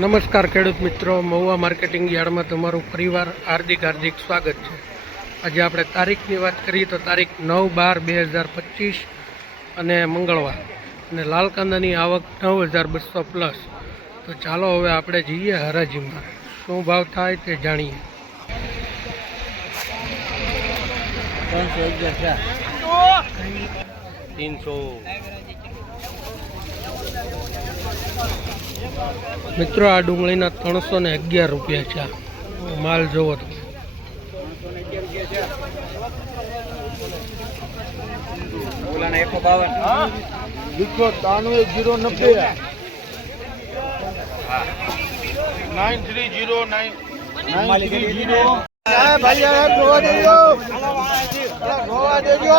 નમસ્કાર ખેડૂત મિત્રો મહુવા માર્કેટિંગ યાર્ડમાં તમારું પરિવાર હાર્દિક હાર્દિક સ્વાગત છે. આજે આપણે તારીખની વાત કરીએ તો તારીખ નવ બાર બે હજાર પચીસ અને મંગળવાર. અને લાલ કાંદાની આવક નવ હજાર બસો પ્લસ. તો ચાલો હવે આપણે જઈએ હરાજીમાં. શું ભાવ થાય તે જાણીએ. ત્રણસો અગિયાર થયા. તીનસો મિત્રો આ ડુંગળીના ત્રણસો ને અગિયાર રૂપિયા છે આ. માલ જોવો તો જોવા દેજો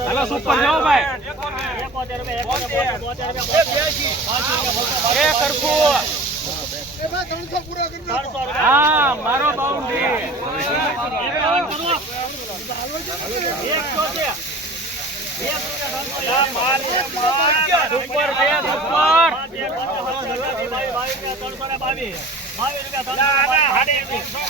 હાલો સુપર જાઓ ભાઈ. એ સરખું. હા મારો બાઉન્ડ્રી સુપર બે સુપર હા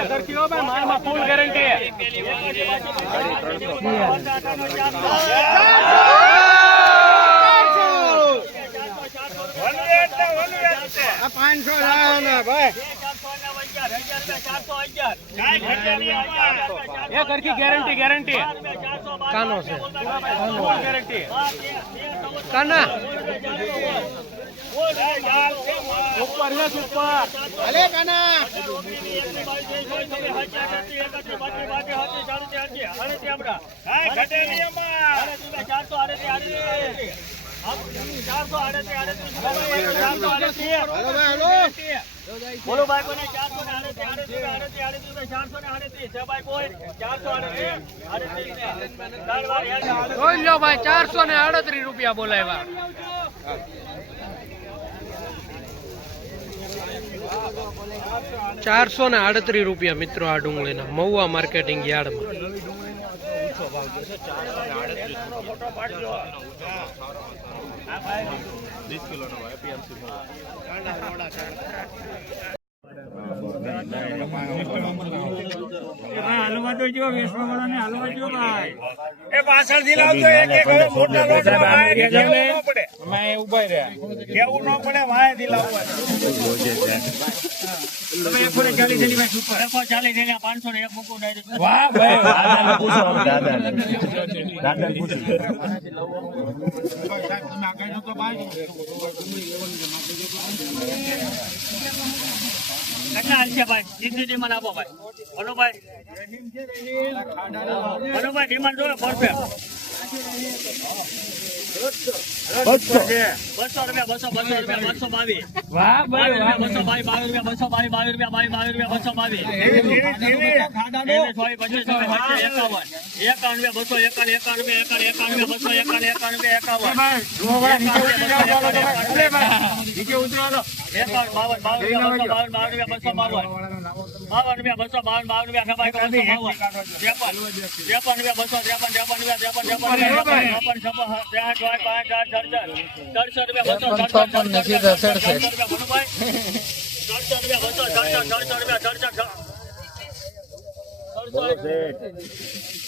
સરખી હો ભાઈ માલમાં ફૂલ ગેરંટી પાંચસો ભાઈ એ સરખી ગેરંટી ગેરંટી કાનો છે ફૂલ ગેરંટી કાના સુપર હે ઉપર. ભલે કાના. બોલો ભાઈ કોને ચારસો ને આડત્રીસ આડત્રીસ આડત્રીસ ચારસો ને આડત્રીસ. છે ભાઈ કોઈ ચારસો આડત્રીસ આડત્રીસ ચારસો ને આડત્રીસ રૂપિયા બોલાવ્યા. ચારસો ને આડત્રીસ રૂપિયા મિત્રો આ ડુંગળીના મહુવા માર્કેટિંગ યાર્ડમાં. વાય ઊભા રહ્યા. કેવું ન પડે વાયથી લાવવા. તમે એક ફોને ચાલી થેલી ભાઈ સુપર એક ચાલી થેલી પાંચસો ને એક મૂકું ડાયરેક્ટ વાહ ભાઈ દાદાને પૂછો દાદા દાદાને. પૂછો. કેટલા હાલ છે ભાઈ? સીધી ડિમાન્ડ આપો ભાઈ. ડિમાન્ડ જોવે પરફેક્ટ બસો. રૂપિયા બસો બસો રૂપિયા બસો બાવીસ. વાહ બાવીસ રૂપિયા બસો બાવીસ બાવીસ રૂપિયા બસો બાવીસ બાવીસ રૂપિયા બાવીસ બાવીસ રૂપિયા બસો બાવીસ. એકાવન. રૂપિયા બસો એકાવન એકાવન રૂપિયા એકાવન એકાવન રૂપિયા બસો એકાવન એકાવન રૂપિયા એકાવન. એકાવન બાવન બાવન રૂપિયા બસો બાવન. બાવન રૂપિયા બસો બાવન બાવન રૂપિયા બાવન. ત્રેપન. ત્રેપન રૂપિયા બસો ત્રેપન ત્રેપન રૂપિયા ત્રેપન ત્રેપન ત્રેપન છપ્પન ત્રણ ચોય પાંચ ચાર સડસઠ સડસઠ રૂપિયા બસો સડસઠ રૂપિયા મનુભાઈ સડસઠ રૂપિયા બસો સડસઠ સડસઠ રૂપિયા સડસઠ સડસઠ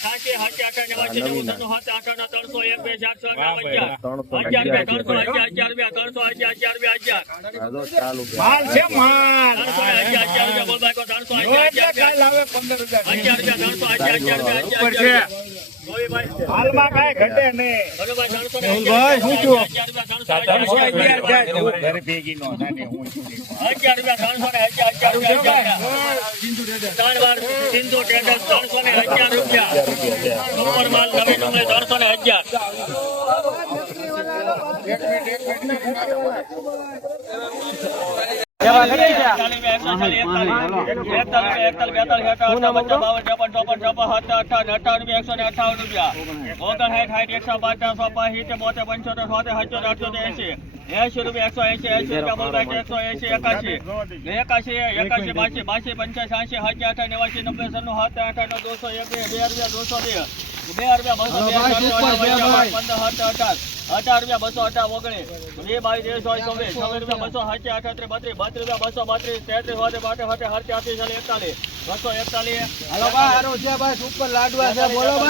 સડસઠ માલ છે માલ હાલમાં કાંઈ ઘટે નહીં ભાઈ શું છું ત્રણસો નો થાય ને હું શું કરું? અગિયાર રૂપિયા ત્રણસો ને અગિયાર અગિયાર રૂપિયા ત્રણ વાર સિંધુ ત્રણસો ને અગિયાર રૂપિયા સુપર માલ નવી ડુંગળી ત્રણસો ને અગિયાર. એસી રૂપિયા એકસો એસી એસી રૂપિયા એકસો એસી એકાશી એકાશી એકાશી બાસી બાસી પંચાસી એસી હજાર અઠા નેવાસી નબ્બે સન્નું સાત આઠ આઠ દોસો એક બે બે રૂપિયા દોસો બે બે રૂપિયા બસો બે પંદર સાત અઢાર અઢાર રૂપિયા બસો અઢાર ઓગણીસ બે બાવીસ ત્રેવીસ ચોવીસ ચોવીસ રૂપિયા બસો સાચી અઠાત્રીસ બત્રીસ બત્રીસ રૂપિયા બસો બત્રીસ તેત્રીસ વાતે બાટે હાટે હાટે આઠી ચાલી એકતાલીસ બસો એકતાલીસ સુપર લાડવા છે બોલો છે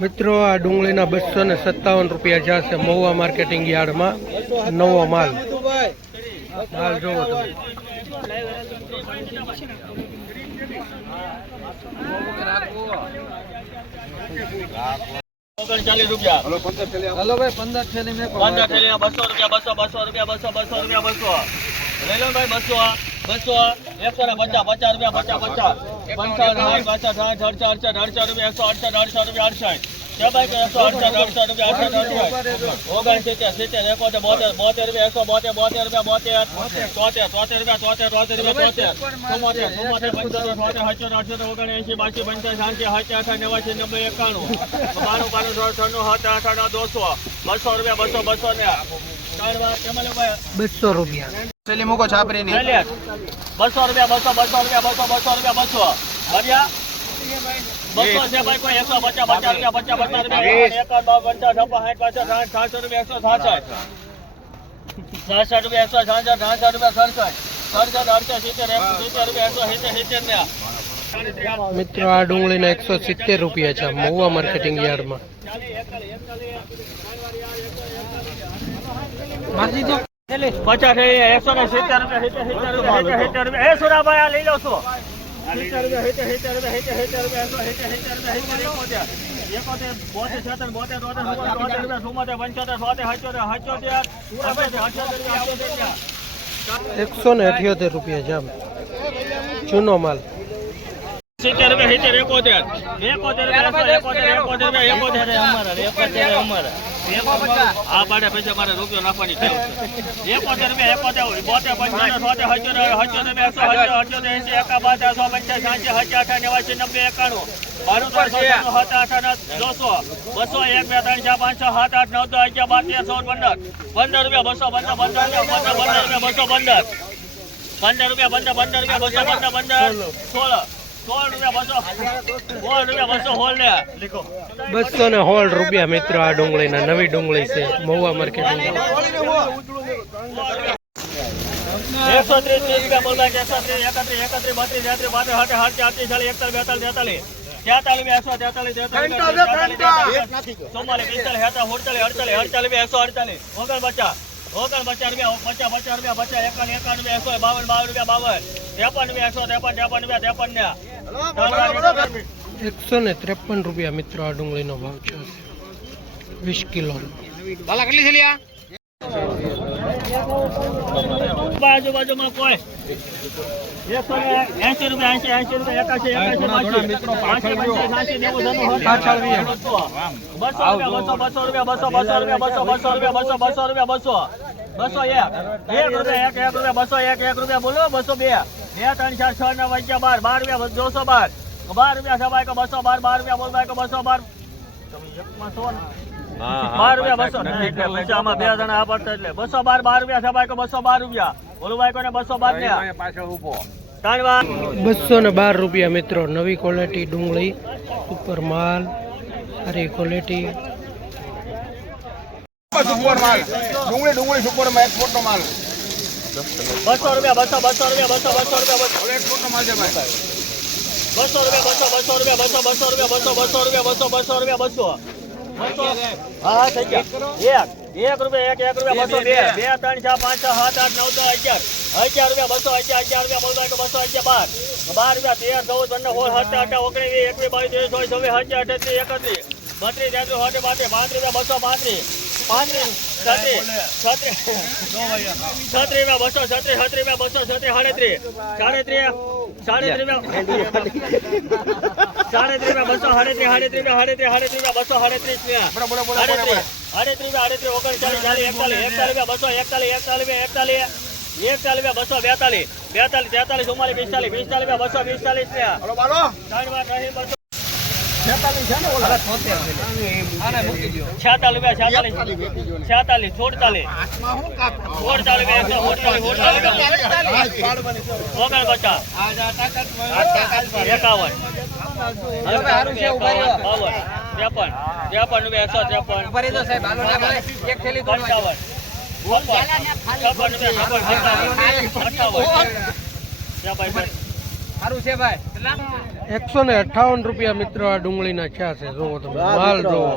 મિત્રો આ ડુંગળીના બસો ને સત્તાવન રૂપિયા જશે મહુવા માર્કેટિંગ યાર્ડમાં નવો માલ માલ જોવો તમે હાલો ભાઈ પંદર થેલી મેં પંદર બસો રૂપિયા બસો બસો રૂપિયા બસો બસો રૂપિયા બસો લઈ લો ભાઈ બસો બસો એકસો ને પચાસ પચાસ રૂપિયા પચાસ પચાસ પંચાવન સાઠ પાસઠ સાઠ અડસઠ અડસઠ અડસઠ રૂપિયા એકસો અડસઠ અડસઠ રૂપિયા અડસઠ બાસી રૂપિયા બસો મૂકો છાપરી ની બસો રૂપિયા બસો બસો રૂપિયા બસો બસો રૂપિયા બસો ભર્યા બસો છે ભાઈ કોઈ એકસો પચાસ પચાસ રૂપિયા પચાસ પચાસ રૂપિયા એકાદ બાર પંચાસ છપ્પન સાઠ પાસઠ સાઠ સાતસો રૂપિયા એકસો સાસઠ. સાસઠ રૂપિયા એકસો સાસઠ સાસઠ રૂપિયા સડસઠ. સડસઠ અડસઠ સિત્તેર એકસો સિત્તેર રૂપિયા એકસો સિત્તેર સિત્તેર ને મિત્રો આ ડુંગળીના એકસો સિત્તેર રૂપિયા છે મહુવા માર્કેટિંગ યાર્ડમાં. પચાસ એકસો ને સિત્તેર રૂપિયા સિત્તેર રૂપિયા એ સુરાભાઈ આ લઈ લો છો. એકસો ને અઠ્યોતેર રૂપિયા જામ જૂનો માલ. સિત્તેર રૂપિયા સિત્તેર, એકોતેર. એકોતેર એકોતેર એકોતેર એકોતેર અમારા એકોતેર અમારા. આ પાડે પૈસા મારે રૂપિયો નાખવાની છે. એકોતેર રૂપિયા એકોતેર બોતેર બે સો હચોતેર હચોતેર એસી એકા સો પંચાસ સાંજે હજાર અઠા નેવાસી નબ્બે એકાણું આઠ દોસો. બસો એક બે ત્રણ ચાર પાંચ છ સાત આઠ નવ દસ અગિયાર બાર તેર પંદર. પંદર રૂપિયા બસો પંદર પંદર રૂપિયા પંદર પંદર રૂપિયા બસો પંદર. પંદર રૂપિયા પંદર પંદર રૂપિયા બસો પંદર પંદર. સોળ. બસો. ને ને સોળ રૂપિયા મિત્રો આ ડુંગળીના નવી ડુંગળી છે મહુવા માર્કેટ એકસો ત્રીસ રૂપિયા બોલવા એકસો ત્રીસ એકત્રીસ એકત્રીસ બત્રીસ તેત્રીસ પાંત્રીસ સાઠ સાઠ આઠત્રીસ ચાલીસ એકતાલીસ બેતાલીસ તેતાલીસ. તેતાલીસ એકસો તેતાલીસ તેતાલીસ ચુમ્માલીસ પિસ્તાલીસ હેતા સુડતાલીસ અડતાલીસ અડતાલીસ એકસો અડતાલીસ. ઓગણ પચાસ. ઓગણ પચાસ રૂપિયા પચાસ પચાસ રૂપિયા પચાસ એકાવન એકાવન રૂપિયા એકસો બાવન બાવન રૂપિયા બાવન. ત્રેપન રૂપિયા એકસો ત્રેપન ત્રેપન રૂપિયા ત્રેપન ને. એકસો ને ત્રેપન રૂપિયા મિત્રો આ ડુંગળીનો ભાવ છે. વીસ કિલો. બાજુ બાજુમાં કોઈ. રૂપિયા રૂપિયા બાસી. રૂપિયા બસો બસો રૂપિયા બસો બસો રૂપિયા બસો બસો રૂપિયા બસો બસો રૂપિયા બસો. બસો એક. એક રૂપિયા એક એક રૂપિયા બસો એક એક રૂપિયા બોલો બસો બે. બે ત્રણ ચાર છ ને વાગ્યા બાર બાર રૂપિયા જોશો બાર. બાર રૂપિયા સવાય કે બસો બાર બાર રૂપિયા બોલવાય કે બસો બાર. તમે એકમાં છો ને? બાર રૂપિયા બસો. પછી આમાં બે જણા આપડતા એટલે બસો બાર બાર રૂપિયા સવાય કે બસો બાર રૂપિયા. બોલું ભાઈ કોને બસો બાર ને? પાછળ ઊભો બસો ને બાર રૂપિયા મિત્રો નવી ક્વોલિટી ડુંગળી સુપર માલ સારી ક્વોલિટી સુપર માલ ડુંગળી ડુંગળી સુપર માલ એક્સપોર્ટ નો માલ. બસો રૂપિયા બસો બસો રૂપિયા બસો બસો રૂપિયા બસો. બસો રૂપિયા બસો બસો રૂપિયા બસો બસો રૂપિયા બસો બસો રૂપિયા બસો બસો બસો. બસો. હા થઈ ગયા. એક એક રૂપિયા એક એક રૂપિયા બસો બે બે. ત્રણ ચાર પાંચ છ સાત આઠ નવ દસ અગિયાર. અગિયાર રૂપિયા બસો અગિયાર અગિયાર રૂપિયા બોલતો હોય બસો અગિયાર બાર. બાર રૂપિયા તેર ચૌદ પંદર સોળ સત્તર અઠા ઓગણીસ વીસ એકવીસ બાવીસ ત્રેવીસ ચોવીસ છવ્વીસ અઠ્યાવીસ અઠ્યાસી એકત્રીસ. બત્રીસ તેત્રીસ ચોત્રીસ પાંત્રીસ પાંત્રીસ રૂપિયા બસો પાંત્રીસ. પાંત્રીસ છત્રીસ છત્રીસ રૂપિયા બસો છત્રીસ છત્રીસ રૂપિયા બસો છત્રીસ સાડત્રીસ સાડત્રીસ સાડત્રીસ રૂપિયા સાડત્રીસ રૂપિયા બસો સાડત્રીસ સાડત્રીસ રૂપિયા સાડત્રીસ સાડત્રીસ રૂપિયા બસો સાડત્રીસ રૂપિયા બોલો બોલો બોલો બોલો સાડત્રીસ સાડત્રીસ ઓગણચાલીસ ચાલીસ એકતાલીસ એકતાલીસ રૂપિયા બસો એકતાલીસ એકતાલીસ એકતાલીસ એકતાલીસ રૂપિયા બસો બેતાલીસ બેતાલીસ તેતાલીસ ચુમ્માલીસ પિસ્તાલીસ પિસ્તાલીસ બસો પિસ્તાલીસ ત્રણ વાર રહી બસો છેતાલીસ છે પચાસ. એકાવન. ત્રેપન. ત્રેપન રૂપિયા એકસો ત્રેપન. પંચાવન. છપ્પન. રૂપિયા છપ્પન. અઠાવન એકસો ને અઠાવન રૂપિયા મિત્રો આ ડુંગળીના છે છે. જોવો તમે માલ જોવો